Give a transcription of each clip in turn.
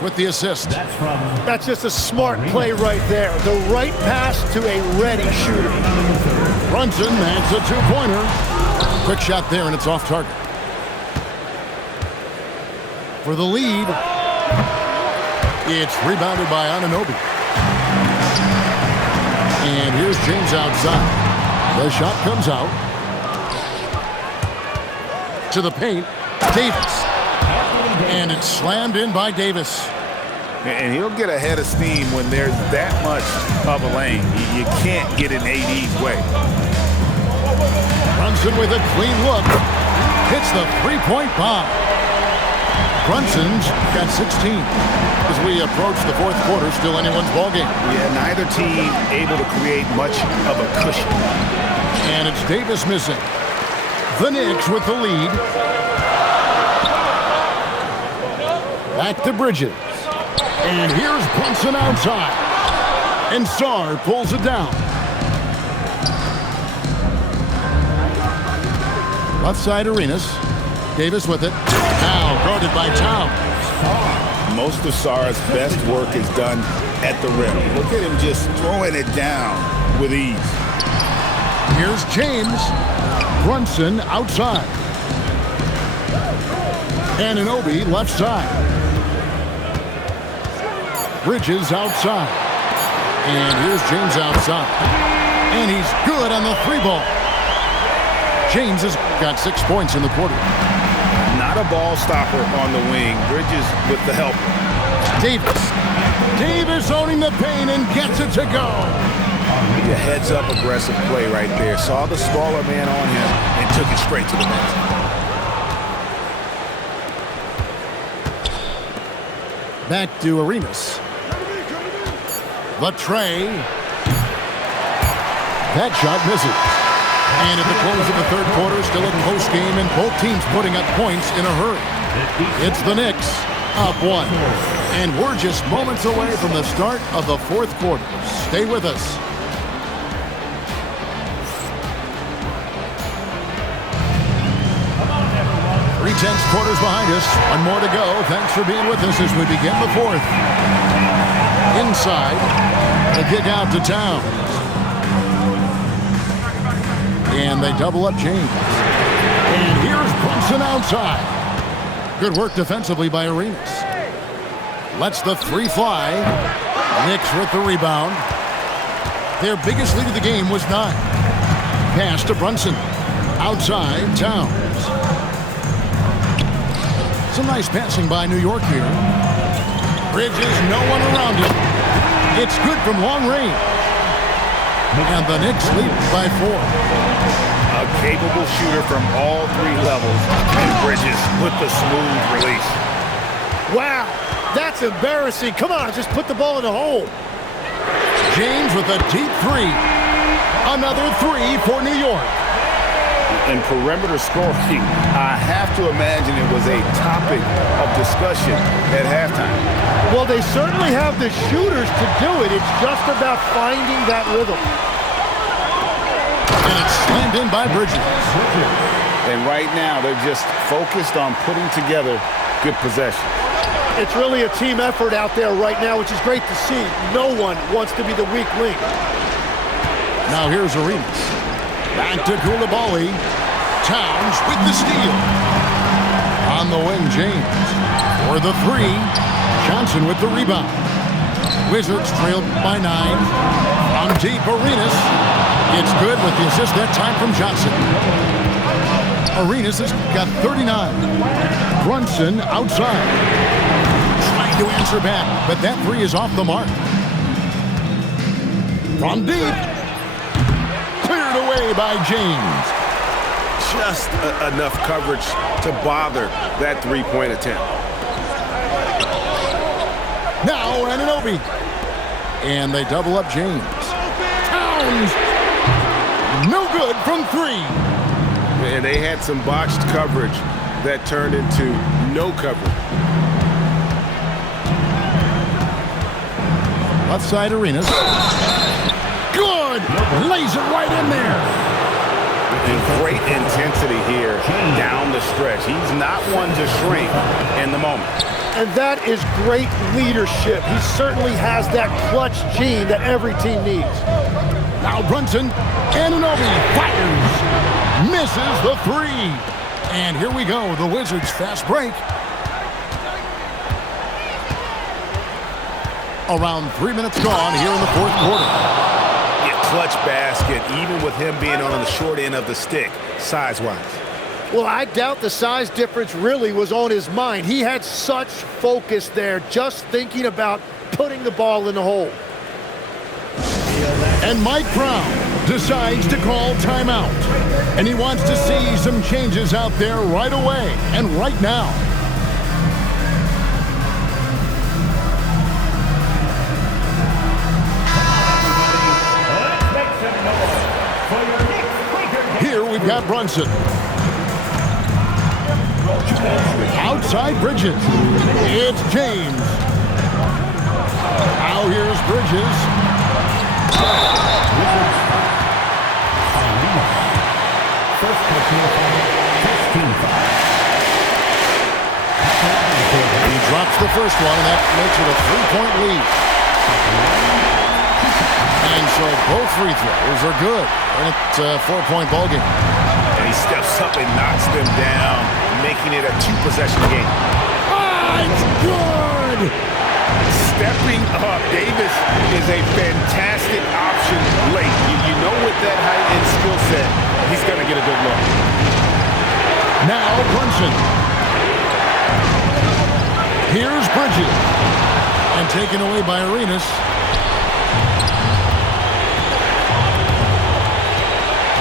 with the assist. That's just a smart play right there. The right pass to a ready shooter. Brunson makes a two-pointer. Quick shot there, and it's off target. For the lead, it's rebounded by Anunoby. And here's James outside. The shot comes out. To the paint, Davis. And it's slammed in by Davis. And he'll get a head of steam when there's that much of a lane. You can't get in AD's way. Brunson with a clean look. Hits the three-point bomb. Brunson's got 16. As we approach the fourth quarter, still anyone's ballgame. Yeah, neither team able to create much of a cushion. And it's Davis missing. The Knicks with the lead. Back to Bridges. And here's Brunson outside. And Sarr pulls it down. Left side Arenas. Davis with it. Now guarded by Towns. Most of Sarr's best work is done at the rim. Look at him just throwing it down with ease. Here's James. Brunson outside. Anunoby left side. Bridges outside. And here's James outside. And he's good on the three ball. James has got 6 points in the quarter. Not a ball stopper on the wing. Bridges with the help. Davis. Davis owning the paint and gets it to go. A heads-up aggressive play right there. Saw the smaller man on him and took it straight to the basket. Back to Arenas. The tray. That shot misses. And at the close of the third quarter, still a close game, and both teams putting up points in a hurry. It's the Knicks up 1. And we're just moments away from the start of the fourth quarter. Stay with us. Three-tenths quarters behind us. One more to go. Thanks for being with us as we begin the fourth. Inside, the kick out to Towns. And they double up James. And here's Brunson outside. Good work defensively by Arenas. Lets the three fly. Knicks with the rebound. Their biggest lead of the game was 9. Pass to Brunson. Outside, Towns. Some nice passing by New York here. Bridges, no one around him. It's good from long range. And the Knicks lead by 4. A capable shooter from all 3 levels. And Bridges with the smooth release. Wow, that's embarrassing. Come on, just put the ball in the hole. James with a deep 3. Another 3 for New York. In perimeter scoring, I have to imagine it was a topic of discussion at halftime. Well, they certainly have the shooters to do it. It's just about finding that rhythm. And it's slammed in by Bridges. And right now, they're just focused on putting together good possession. It's really a team effort out there right now, which is great to see. No one wants to be the weak link. Now here's Arenas. Back to Coulibaly. Towns with the steal. On the wing, James. For the 3. Johnson with the rebound. Wizards trailed by 9. On deep, Arenas. It's good with the assist that time from Johnson. Arenas has got 39. Brunson outside. Trying to answer back, but that 3 is off the mark. From deep. Cleared away by James. Just enough coverage to bother that 3-point attempt. Now Anunoby. And they double up James. Towns. No good from 3. And they had some botched coverage that turned into no coverage. Left side Arenas. Good! Lays it right in there. and great intensity here down the stretch. He's not one to shrink in the moment. And that is great leadership. He certainly has that clutch gene that every team needs. Now Brunson, Anunoby fires, misses the three. And here we go, the Wizards' fast break. Around 3 minutes gone here in the fourth quarter. Yeah, clutch basket, even with him being on the short end of the stick, size-wise. Well, I doubt the size difference really was on his mind. He had such focus there, just thinking about putting the ball in the hole. And Mike Brown decides to call timeout. And he wants to see some changes out there right away and right now. Here we've got Brunson. Outside Bridges. It's James. Now here's Bridges. He drops the first one, and that makes it a 3-point lead. And so both free throws are good. And it's a 4-point ballgame. And he steps up and knocks them down, making it a 2-possession game. Ah, it's good! Stepping up, Davis is a fantastic option late. You know with that height and skill set, he's going to get a good look. Now Brunson. Here's Bridges. And taken away by Arenas.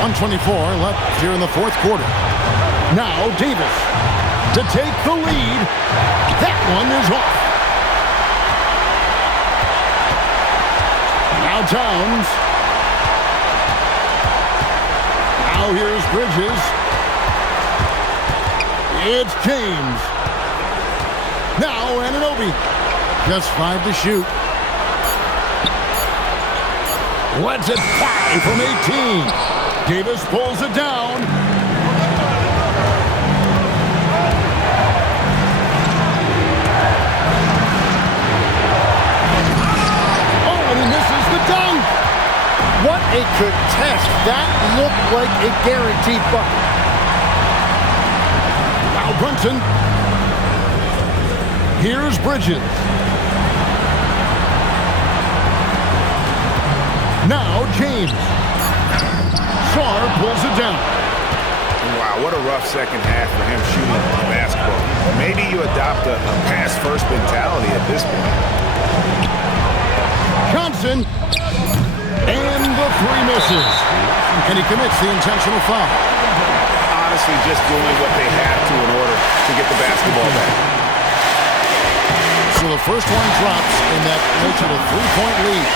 .124 left here in the fourth quarter. Now Davis to take the lead. That one is off. Now Towns. Now here's Bridges. It's James. Now Anunoby. Just 5 to shoot. Lets it fly from 18. Davis pulls it down. Oh, and he misses the dunk. What a contest. That looked like a guaranteed bucket. Now Brunson. Here's Bridges. Now James. Sarr pulls it down. Wow, what a rough second half for him shooting the basketball. Maybe you adopt a pass-first mentality at this point. Johnson. And the three misses. And he commits the intentional foul. Honestly, just doing what they have to in order to get the basketball back. So the first one drops, and that makes it a 3-point lead.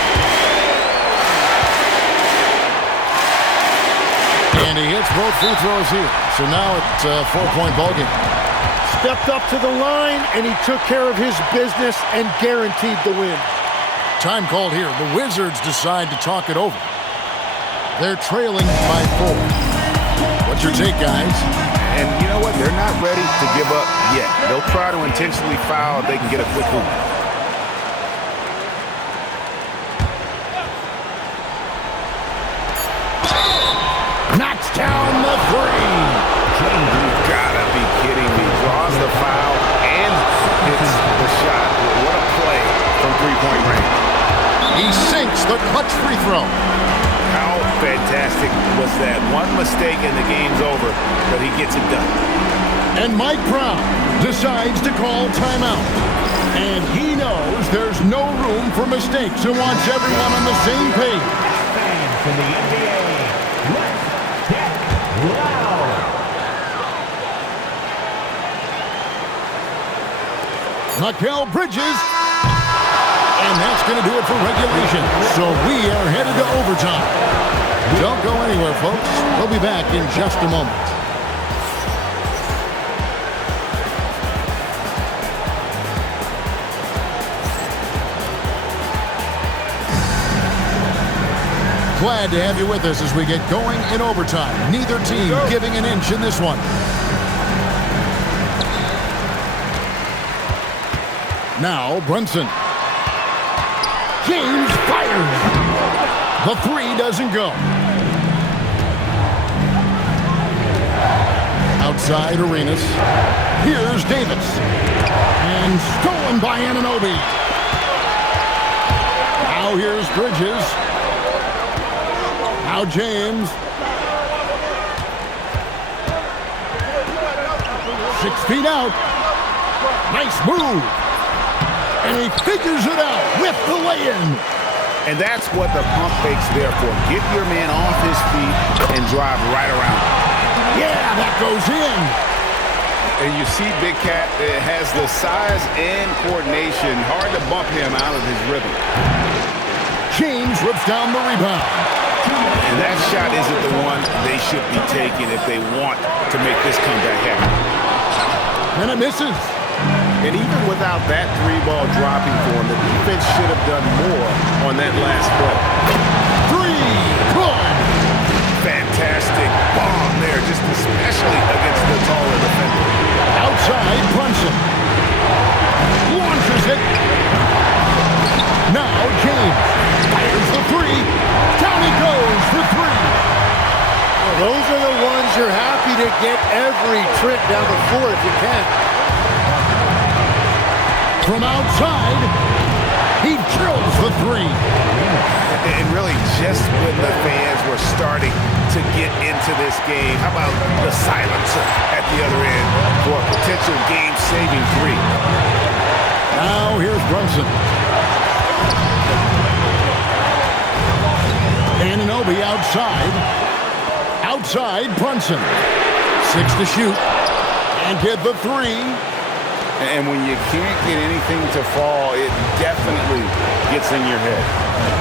And he hits both free throws here. So now it's a 4-point ballgame. Stepped up to the line, and he took care of his business and guaranteed the win. Time called here. The Wizards decide to talk it over. They're trailing by 4. What's your take, guys? And you know what? They're not ready to give up yet. They'll try to intentionally foul if they can get a quick hoop. Knocks down the three. You've got to be kidding me. Draws the foul and hits the shot. What a play from three-point range. He sinks the clutch free throw. How fantastic was that? One mistake and the game's over, but he gets it done. And Mike Brown decides to call timeout. And he knows there's no room for mistakes and wants everyone on the same page. Fans in the NBA, let's get loud. Mikal Bridges. And that's going to do it for regulation. So we are headed to overtime. Don't go anywhere, folks. We'll be back in just a moment. Glad to have you with us as we get going in overtime. Neither team giving an inch in this one. Now Brunson. James fires. The three doesn't go. Outside Arenas. Here's Davis. And stolen by Anunoby. Now here's Bridges. Now James. 6 feet out. Nice move. And he figures it out with the lay-in. And that's what the pump fake's there for. Get your man off his feet and drive right around. Yeah, that goes in. And you see Big Cat has the size and coordination. Hard to bump him out of his rhythm. James rips down the rebound. And that shot isn't the one they should be taking if they want to make this comeback happen. And it misses. And even without that three-ball dropping for him, the defense should have done more on that last play. Three, good. Fantastic bomb there, just especially against the taller defender. Outside, Brunson. Launches it. Now James fires the three. Down he goes for three. Well, those are the ones you're happy to get every trip down the floor if you can. From outside, he drills the three. And really, just when the fans were starting to get into this game, how about the silencer at the other end for a potential game-saving three? Now here's Brunson. Anunoby outside. Outside, Brunson. 6 to shoot. And get the three. And when you can't get anything to fall, it definitely gets in your head.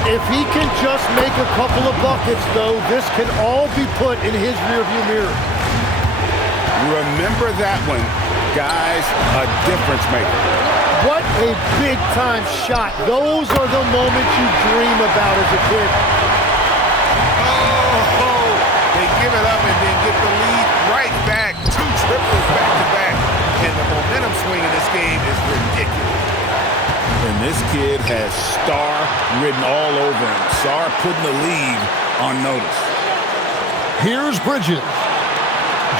If he can just make a couple of buckets, though, this can all be put in his rearview mirror. Remember that one, guys, a difference maker. What a big-time shot. Those are the moments you dream about as a kid. Oh, they give it up and then get the lead right back. 2 triples back-to-back. And the momentum swing in this game is ridiculous. And this kid has star written all over him. Star putting the lead on notice. Here's Bridges.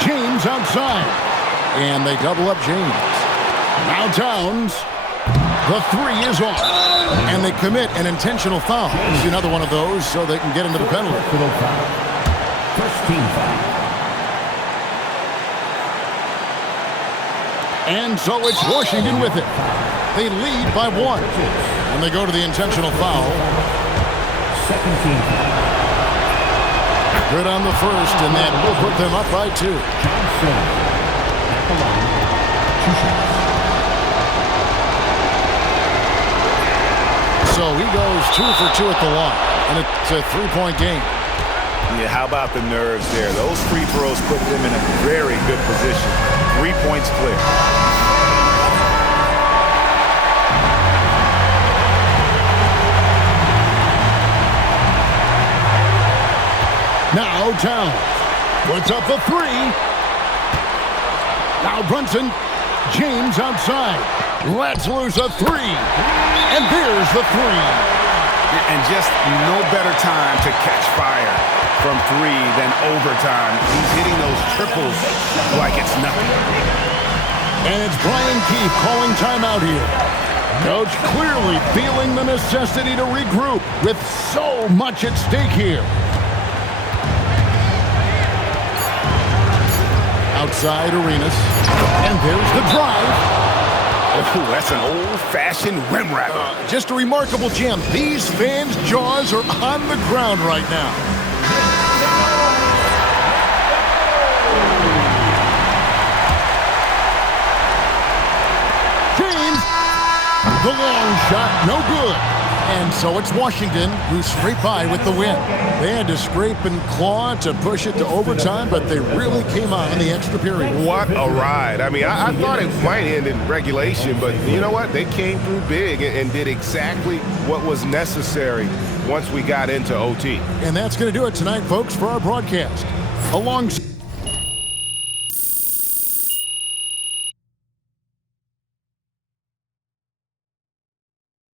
James outside. And they double up James. Now Towns. The three is off. And they commit an intentional foul. It's another one of those so they can get into the penalty. First team foul. And so it's Washington with it. They lead by 1. And they go to the intentional foul. Second team foul. Good on the first, and that will put them up by 2. Johnson. At the line. 2 shots. So he goes 2 for 2 at the line. And it's a 3-point game. Yeah, how about the nerves there? Those free throws put them in a very good position. 3 points clear. Now Towns puts up the three. Now Brunson. James outside. Lets loose a three. And there's the three. And just no better time to catch fire from 3 than overtime. He's hitting those triples like it's nothing. And it's Brian Keefe calling timeout here. Coach clearly feeling the necessity to regroup with so much at stake here. Outside Arenas. And there's the drive. Oh, that's an old-fashioned rim wrapper. Just a remarkable gem. These fans' jaws are on the ground right now. James, the long shot, no good. And so it's Washington who scraped by with the win. They had to scrape and claw to push it to overtime, but they really came on in the extra period. What a ride. I mean, I thought it might end in regulation, but you know what? They came through big and did exactly what was necessary once we got into OT. And that's going to do it tonight, folks, for our broadcast. Alongside